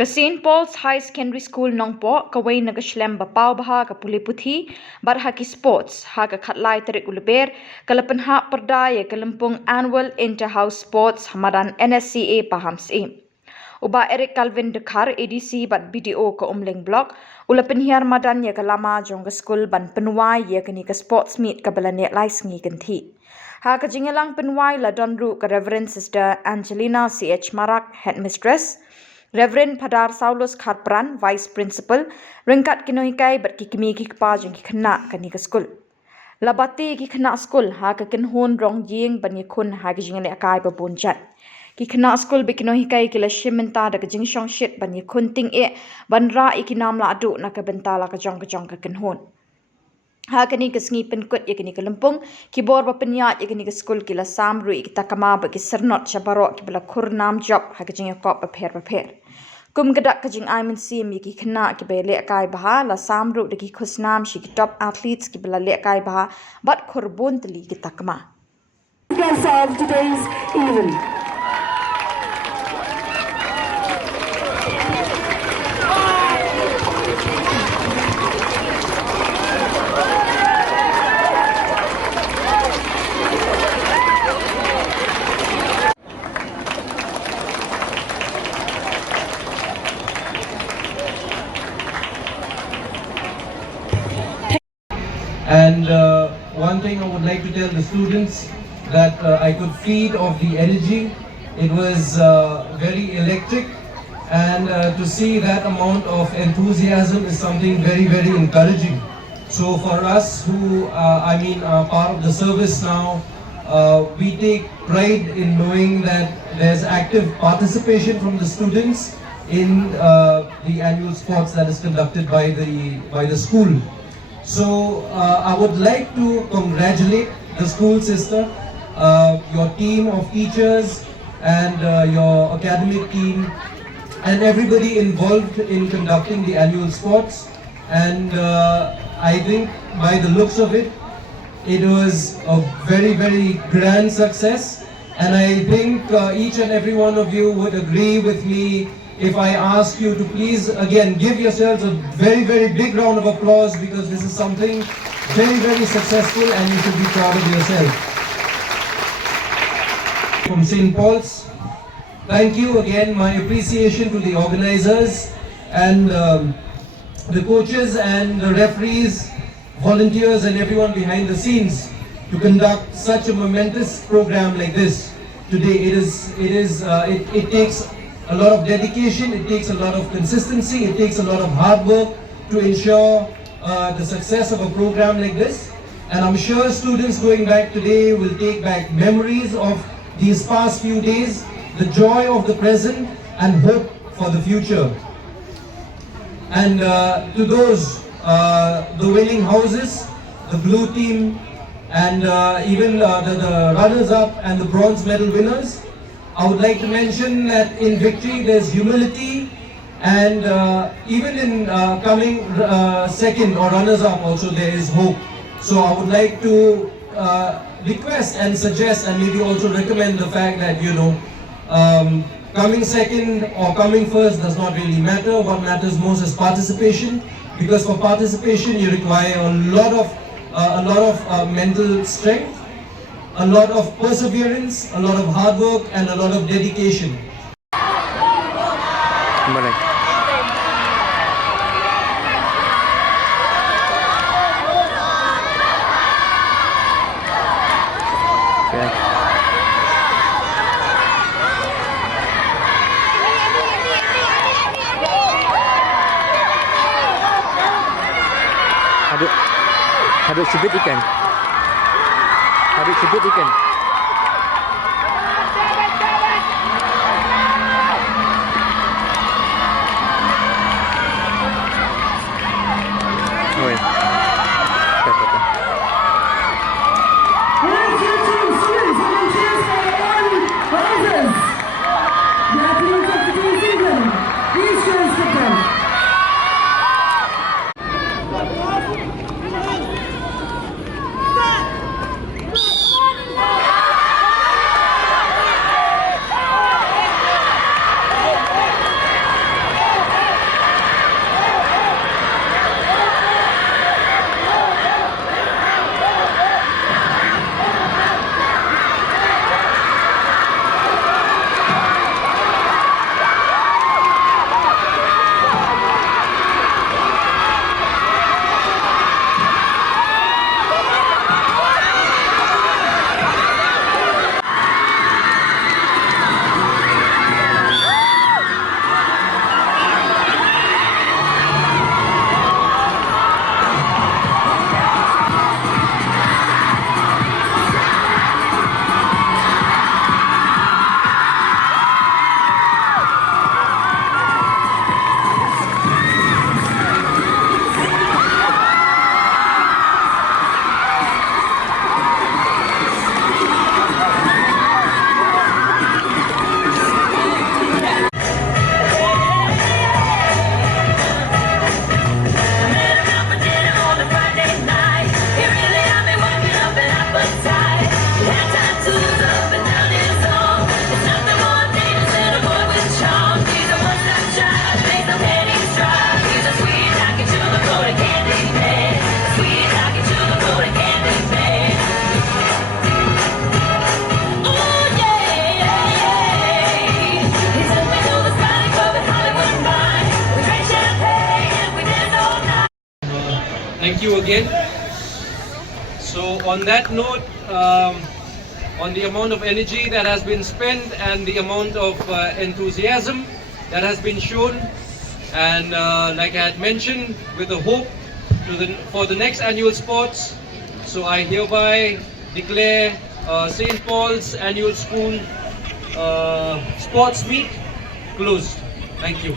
Ka St. Paul's High Secondary School Nongpoh ka wei naga shlem ba pau baha ka puliputhi bar haki sports ha ka khatlai tarik ulber ka Pynhap Pyrda ye ka Lampung annual inter-house sports hamadan NSCA pahams e. Uba Eric Calvin Dekar ADC bat BDO ka Umling block ula penhiar madan ye ka lama jong ka school ban penwai ye ka ni ka sports meet ka balane lais ngi ganthi. Ha ka jingelang penwai la donru ka Reverend Sister Angelina CH Marak headmistress, Reverend Padar Saulus Khatpran Vice Principal, ringkat kinohikai bat kikimi kikpa jong kikna ka ni ka school. Labati kikna school ha ka kinhon rong ying ban yikun ha ka jingale akai ba bonjat. Kikna school bikinohikai kila shiminta da ka jingshong shit ban yikun ting e ban ra ikinam la adu na ka bentala ka jong ka kinhon. Ha kani ka sngi penkut ya kani ka Lampung Khubor ba penyat ya kani ka school kila samru ikita kama ba ki sernot shabaro ki bala kurnam job ha ka jinga kop ba pher kum gadak ka jing aimin sim ki khna ki be le kai baha la samru de ki khusnam shi ki top athletes ki bala le kai baha bat khurbon tli ki takma of today's event. And one thing I would like to tell the students that I could feed off the energy. It was very electric, and to see that amount of enthusiasm is something very, very encouraging. So for us who are part of the service now, we take pride in knowing that there's active participation from the students in the annual sports that is conducted by the school. So I would like to congratulate the school sister, your team of teachers and your academic team and everybody involved in conducting the annual sports. And I think by the looks of it, it was a very, very grand success. And I think each and every one of you would agree with me if I ask you to please again give yourselves a very, very big round of applause, because this is something very, very successful and you should be proud of yourself. From St. Paul's, thank you again, my appreciation to the organizers and the coaches and the referees, volunteers and everyone behind the scenes to conduct such a momentous program like this today. It takes a lot of dedication, it takes a lot of consistency, it takes a lot of hard work to ensure the success of a program like this. And I'm sure students going back today will take back memories of these past few days, the joy of the present and hope for the future. And to those, the winning houses, the blue team and even the runners-up and the bronze medal winners, I would like to mention that in victory there's humility, and even in coming second or runners-up also there is hope. So I would like to request and suggest and maybe also recommend the fact that, you know, coming second or coming first does not really matter. What matters most is participation, because for participation you require a lot of mental strength, a lot of perseverance, a lot of hard work and a lot of dedication. Hadut sebut ikan. Hadut sebut ikan. Oi. Thank you again. So on that note, on the amount of energy that has been spent and the amount of enthusiasm that has been shown, and like I had mentioned, with the hope for the next annual sports, so I hereby declare St. Paul's Annual School Sports Meet closed. Thank you.